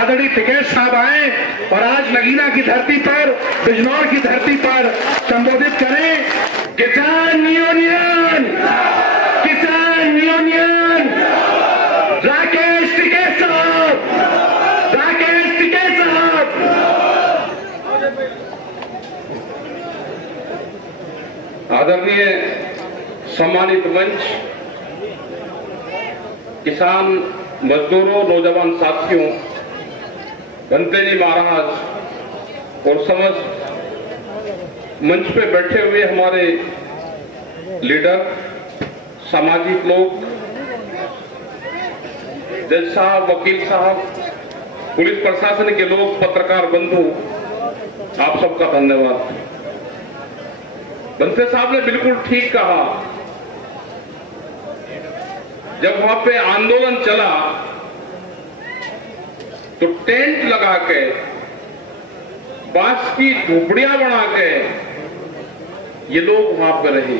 आदरणीय टिकैत साहब आए और आज नगीना की धरती पर, बिजनौर की धरती पर संबोधित करें। किसान यूनियन, किसान यूनियन, राकेश टिकैत साहब, राकेश टिकैत साहब। आदरणीय सम्मानित मंच, किसान मजदूरों, नौजवान साथियों, धनतेज महाराज और समस्त मंच पे बैठे हुए हमारे लीडर, सामाजिक लोग, जज साहब, वकील साहब, पुलिस प्रशासन के लोग, पत्रकार बंधु, आप सबका धन्यवाद। धनतेज साहब ने बिल्कुल ठीक कहा। जब वहां पे आंदोलन चला तो टेंट लगा के, बांस की झोपड़ियां बना के ये लोग वहां पे रहे,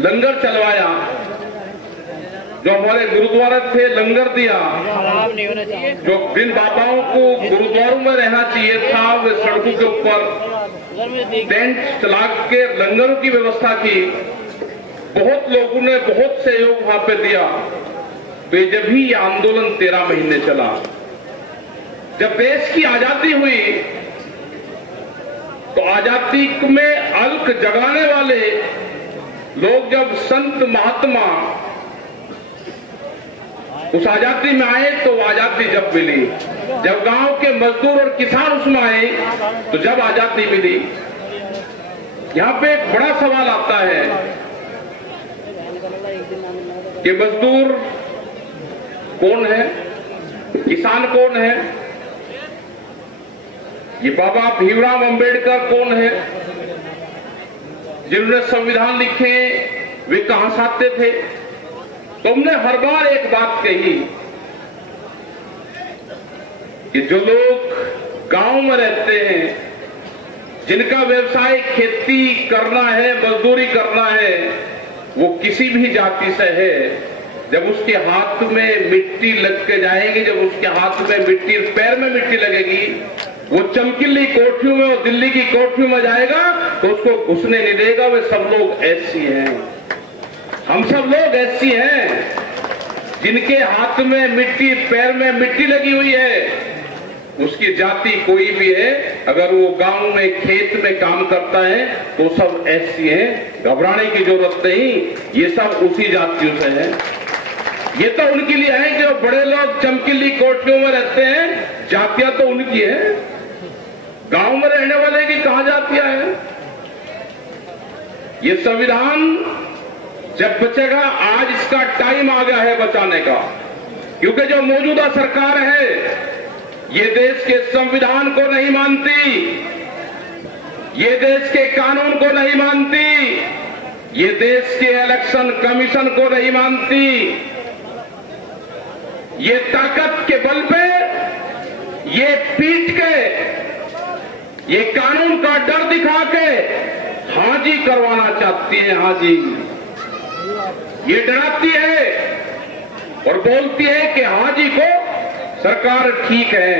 लंगर चलवाया। जो हमारे गुरुद्वारा थे लंगर दिया। जो जिन बाबाओं को गुरुद्वारों में रहना चाहिए था वे सड़कों के ऊपर टेंट चला के लंगरों की व्यवस्था की। बहुत लोगों ने बहुत सहयोग वहां पे दिया। जब भी ये आंदोलन 13 महीने चला, जब देश की आजादी हुई तो आजादी में अलख जगाने वाले लोग, जब संत महात्मा उस आजादी में आए तो आजादी जब मिली। जब गांव के मजदूर और किसान उसमें आए तो जब आजादी मिली। यहां पे एक बड़ा सवाल आता है कि मजदूर कौन है, किसान कौन है, ये बाबा भीमराव अंबेडकर कौन है, जिन्होंने संविधान लिखे, वे कहां से आते थे। तो हमने हर बार एक बात कही कि जो लोग गांव में रहते हैं, जिनका व्यवसाय खेती करना है, मजदूरी करना है, वो किसी भी जाति से है, जब उसके हाथ में मिट्टी लग के जाएगी, जब उसके हाथ में मिट्टी, पैर में मिट्टी लगेगी, वो चमकीली कोठियों में और दिल्ली की कोठियों में जाएगा तो उसको घुसने नहीं देगा। वे सब लोग ऐसी हैं, हम सब लोग ऐसी हैं जिनके हाथ में मिट्टी, पैर में मिट्टी लगी हुई है। उसकी जाति कोई भी है, अगर वो गांव में खेत में काम करता है तो सब ऐसी हैं, घबराने की जरूरत नहीं। ये सब उसी जातियों से है। ये तो उनके लिए है जो बड़े लोग चमकीली कोठियों में रहते हैं, जातियां तो उनकी है। गांव में रहने वाले की कहां जातियां हैं। ये संविधान जब बचेगा, आज इसका टाइम आ गया है बचाने का, क्योंकि जो मौजूदा सरकार है ये देश के संविधान को नहीं मानती, ये देश के कानून को नहीं मानती, ये देश के इलेक्शन कमीशन को नहीं मानती। ये ताकत के बल पे, ये पीट के, ये कानून का डर दिखा के हाजी करवाना चाहती है। हाजी ये डराती है और बोलती है कि हाजी को सरकार ठीक है।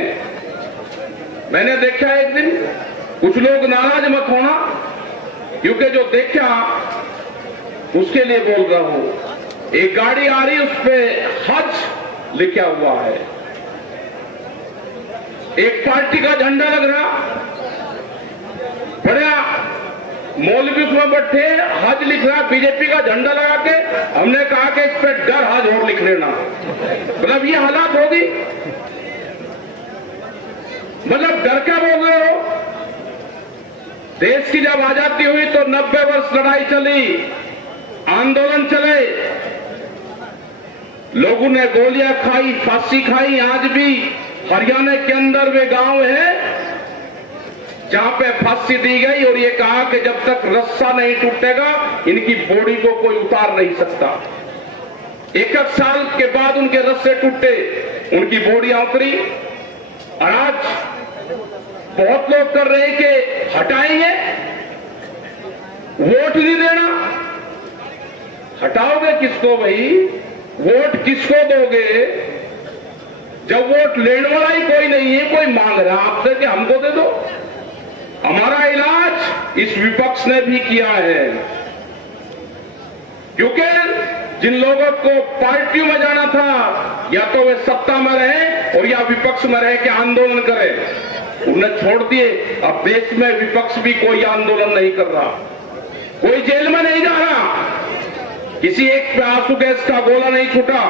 मैंने देखा एक दिन, कुछ लोग नाराज मत होना, क्योंकि जो देखा उसके लिए बोल रहा हूं। एक गाड़ी आ रही, उस पे हज लिखा हुआ है, एक पार्टी का झंडा लग रहा, बढ़िया मौलवी उसमें बैठे, हज लिख रहा, बीजेपी का झंडा लगा के। हमने कहा कि इस पे डर हज और लिख लेना। मतलब ये हालात होगी, मतलब डर क्या बोल रहे हो। देश की जब आजादी हुई तो 90 वर्ष लड़ाई चली, आंदोलन चले, लोगों ने गोलियां खाई, फांसी खाई। आज भी हरियाणा के अंदर वे गांव है जहां पे फांसी दी गई और ये कहा कि जब तक रस्सा नहीं टूटेगा इनकी बॉडी को कोई उतार नहीं सकता। 1 साल के बाद उनके रस्से टूटे, उनकी बॉडियां उतरी। और आज बहुत लोग कर रहे हैं कि हटाएंगे, वोट नहीं देना। हटाओगे किसको भाई, वोट किसको दोगे। जब वोट लेने वाला ही कोई नहीं है, कोई मांग रहा आपसे कि हमको दे दो। हमारा इलाज इस विपक्ष ने भी किया है, क्योंकि जिन लोगों को पार्टियों में जाना था, या तो वे सत्ता में रहे और या विपक्ष में रहे कि आंदोलन करें, उन्हें छोड़ दिए। अब देश में विपक्ष भी कोई आंदोलन नहीं कर रहा, कोई जेल में नहीं जा रहा, किसी एक पे आंसू गैस का गोला नहीं छूटा।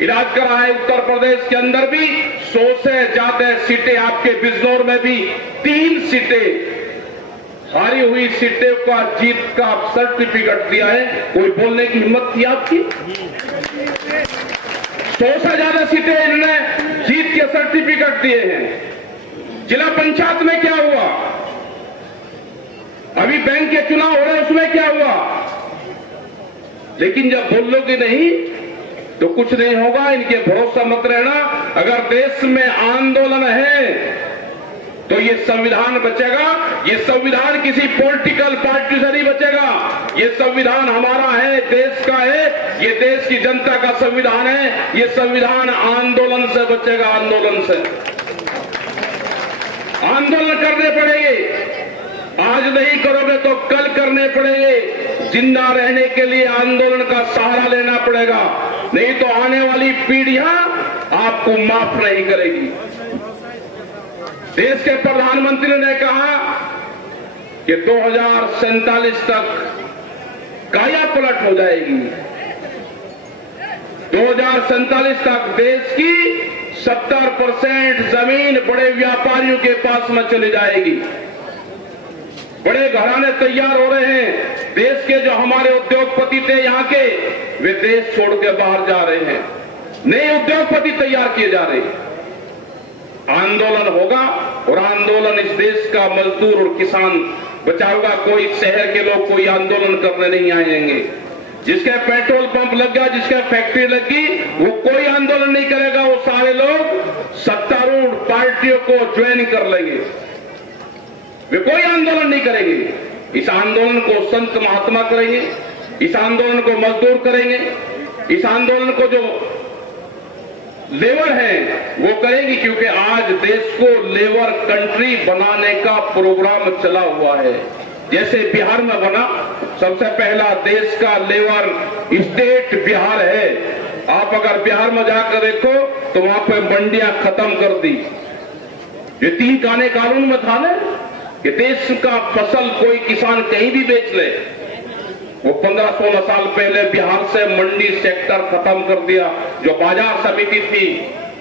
इलाज करा है उत्तर प्रदेश के अंदर भी 100 से ज्यादा सीटें, आपके बिजनौर में भी 3 सीटें, हारी हुई सीटें का जीत का सर्टिफिकेट दिया है। कोई बोलने की हिम्मत थी आपकी? 100 से ज्यादा सीटें इन्होंने जीत के सर्टिफिकेट दिए हैं। जिला पंचायत में क्या हुआ? अभी बैंक के चुनाव हो रहे हैं, उसमें क्या हुआ? लेकिन जब बोलोगे नहीं तो कुछ नहीं होगा। इनके भरोसा मत रहना। अगर देश में आंदोलन है तो ये संविधान बचेगा। ये संविधान किसी पॉलिटिकल पार्टी से नहीं बचेगा। ये संविधान हमारा है, देश का है, ये देश की जनता का संविधान है। ये संविधान आंदोलन से बचेगा, आंदोलन से। आंदोलन करने पड़ेंगे, आज नहीं करोगे तो कल करने पड़ेंगे। जिंदा रहने के लिए आंदोलन का सहारा लेना पड़ेगा, नहीं तो आने वाली पीढ़ियां आपको माफ नहीं करेगी। देश के प्रधानमंत्री ने कहा कि 2047 तक काया पलट हो जाएगी। 2047 तक देश की 70% जमीन बड़े व्यापारियों के पास में चली जाएगी। बड़े घराने तैयार हो रहे हैं। देश के जो हमारे उद्योगपति थे यहाँ के, वे देश छोड़ के बाहर जा रहे हैं। नए उद्योगपति तैयार किए जा रहे हैं। आंदोलन होगा और आंदोलन इस देश का मजदूर और किसान बचाएगा। कोई शहर के लोग कोई आंदोलन करने नहीं आएंगे। जिसका पेट्रोल पंप लग गया, जिसका फैक्ट्री लगी, वो कोई आंदोलन नहीं करेगा। वो सारे लोग सत्तारूढ़ पार्टियों को ज्वाइन कर लेंगे, वे कोई आंदोलन नहीं करेंगे। इस आंदोलन को संत महात्मा करेंगे, इस आंदोलन को मजदूर करेंगे, इस आंदोलन को जो लेबर है वो करेंगे, क्योंकि आज देश को लेबर कंट्री बनाने का प्रोग्राम चला हुआ है। जैसे बिहार में बना, सबसे पहला देश का लेबर स्टेट बिहार है। आप अगर बिहार में जाकर देखो तो वहां पे मंडियां खत्म कर दी। ये 3 काने कानून में था ना कि देश का फसल कोई किसान कहीं भी बेच ले। वो 15-16 साल पहले बिहार से मंडी सेक्टर खत्म कर दिया। जो बाजार समिति थी,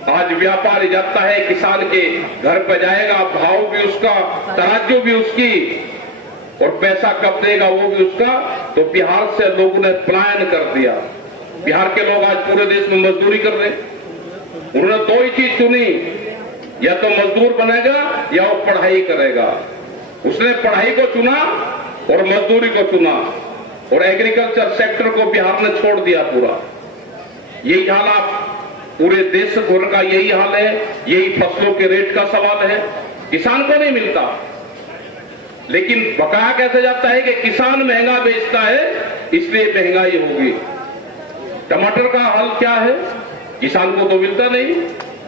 आज व्यापारी जाता है किसान के घर पे जाएगा, भाव भी उसका, तराजू भी उसकी, और पैसा कब देगा वो भी उसका। तो बिहार से लोगों ने पलायन कर दिया। बिहार के लोग आज पूरे देश में मजदूरी कर रहे हैं। उन्होंने 2 ही चीज चुनी, या तो मजदूर बनेगा या वो पढ़ाई करेगा। उसने पढ़ाई को चुना और मजदूरी को चुना, और एग्रीकल्चर सेक्टर को बिहार ने छोड़ दिया पूरा। यही हाल आप पूरे देश भर का यही हाल है। यही फसलों के रेट का सवाल है। किसान को नहीं मिलता, लेकिन बकाया कैसे जाता है कि किसान महंगा बेचता है इसलिए महंगाई होगी। टमाटर का हाल क्या है? किसान को तो मिलता नहीं।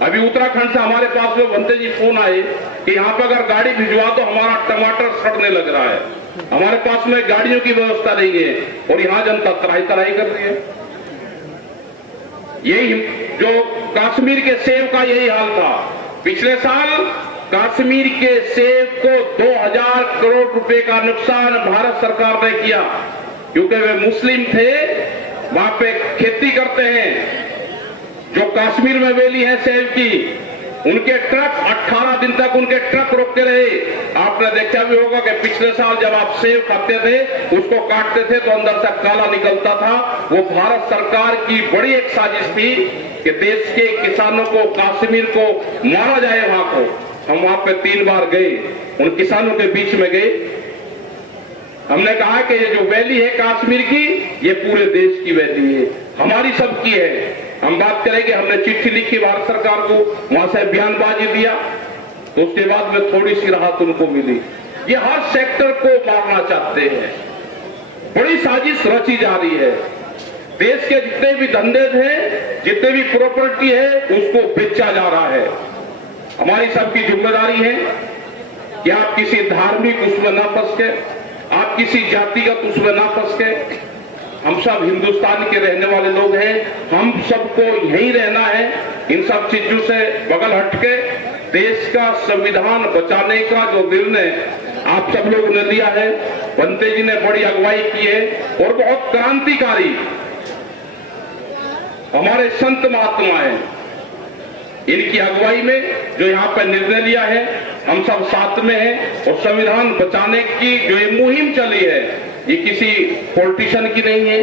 अभी उत्तराखंड से हमारे पास में बनते जी फोन आए कि यहाँ पर अगर गाड़ी भिजवा तो हमारा टमाटर सड़ने लग रहा है, हमारे पास में गाड़ियों की व्यवस्था नहीं है, और यहाँ जनता तराई तराई कर रही है। यही जो कश्मीर के सेब का यही हाल था। पिछले साल कश्मीर के सेब को 2000 करोड़ रुपए का नुकसान भारत सरकार ने किया, क्योंकि वे मुस्लिम थे, वहां पे खेती करते हैं। जो कश्मीर में वैली है सेब की, उनके ट्रक 18 दिन तक उनके ट्रक रोकते रहे। आपने देखा भी होगा कि पिछले साल जब आप सेब खाते थे, उसको काटते थे तो अंदर से काला निकलता था। वो भारत सरकार की बड़ी एक साजिश थी कि देश के किसानों को, कश्मीर को मारा जाए। वहां को हम वहां पे 3 बार गए, उन किसानों के बीच में गए। हमने कहा कि ये जो वैली है कश्मीर की, ये पूरे देश की वैली है, हमारी सबकी है। हम बात करेंगे, हमने चिट्ठी लिखी भारत सरकार को, वहां से बयानबाजी दिया, तो उसके बाद में थोड़ी सी राहत उनको मिली। ये हर सेक्टर को मारना चाहते हैं, बड़ी साजिश रची जा रही है। देश के जितने भी धंधे थे, जितने भी प्रॉपर्टी है, उसको बेचा जा रहा है। हमारी सबकी जिम्मेदारी है कि आप किसी धार्मिक उसमें ना फंस के, आप किसी जातिगत उसमें ना फंस के, हम सब हिंदुस्तान के रहने वाले लोग हैं, हम सबको यहीं रहना है। इन सब चीजों से बगल हटके देश का संविधान बचाने का जो निर्णय आप सब लोगों ने लिया है, बनते जी ने बड़ी अगुवाई की है और बहुत क्रांतिकारी हमारे संत महात्मा हैं, इनकी अगुवाई में जो यहाँ पर निर्णय लिया है, हम सब साथ में हैं। और संविधान बचाने की जो ये मुहिम चली है, ये किसी पॉलिटिशियन की नहीं है,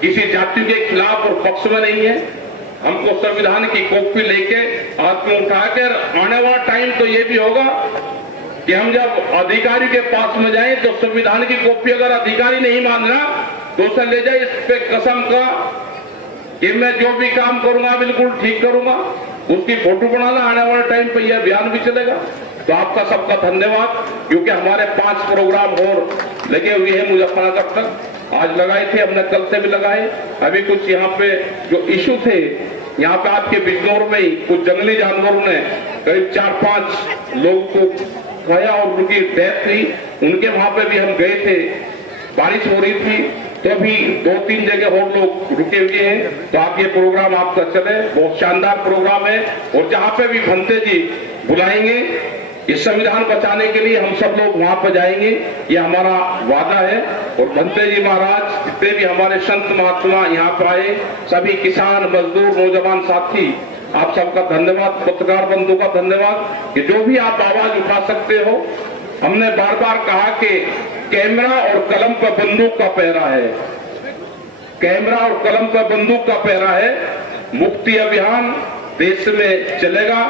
किसी जाति के खिलाफ और पक्ष में नहीं है। हमको संविधान की कॉपी लेके हाथ में उठाकर आने वाला टाइम तो ये भी होगा कि हम जब अधिकारी के पास में जाएं तो संविधान की कॉपी अगर अधिकारी नहीं मान रहा तो उसे ले जाए इस पे कसम का कि मैं जो भी काम करूंगा बिल्कुल ठीक करूंगा, उसकी फोटो बनाना, आने वाले टाइम पे यह अभियान भी चलेगा। तो आपका सबका धन्यवाद, क्योंकि हमारे 5 प्रोग्राम और लगे हुए हैं मुजफ्फरनगर तक। आज लगाए थे हमने, कल से भी लगाए। अभी कुछ यहाँ पे जो इशू थे, यहाँ पे आपके बिजनौर में ही कुछ जंगली जानवरों ने करीब 4-5 लोग को खाया और उनकी डेथ हुई, उनके वहां पे भी हम गए थे। बारिश हो रही थी तो अभी 2-3 जगह और लोग रुके हुए हैं। तो आप ये प्रोग्राम आपका चले, बहुत शानदार प्रोग्राम है। और जहाँ पे भी भंते जी बुलाएंगे इस संविधान बचाने के लिए, हम सब लोग वहां पर जाएंगे, ये हमारा वादा है। और भंते जी महाराज, जितने भी हमारे संत महात्मा यहाँ पर आए, सभी किसान, मजदूर, नौजवान साथी, आप सबका धन्यवाद। पत्रकार बंधु का धन्यवाद कि जो भी आप आवाज उठा सकते हो। हमने बार बार कहा कि कैमरा और कलम पर बंदूक का पहरा है, कैमरा और कलम पर बंदूक का पहरा है। मुक्ति अभियान देश में चलेगा,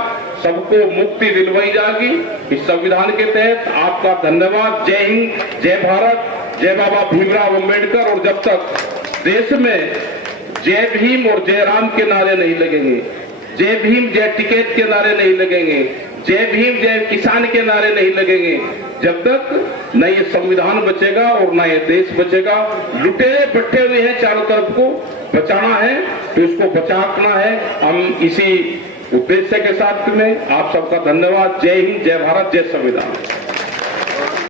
सबको मुक्ति दिलवाई जाएगी इस संविधान के तहत। आपका धन्यवाद। जय हिंद, जय भारत, जय बाबा भीमराव अम्बेडकर। और जब तक देश में जय भीम और जय राम के नारे नहीं लगेंगे, जय भीम जय टिकैत के नारे नहीं लगेंगे, जय भीम जय किसान के नारे नहीं लगेंगे, जब तक न ये संविधान बचेगा और न ये देश बचेगा। लुटेरे बैठे हुए हैं चारों तरफ, को बचाना है तो इसको बचाना है। हम इसी उद्देश्य के साथ में आप सबका धन्यवाद। जय हिंद, जय भारत, जय संविधान।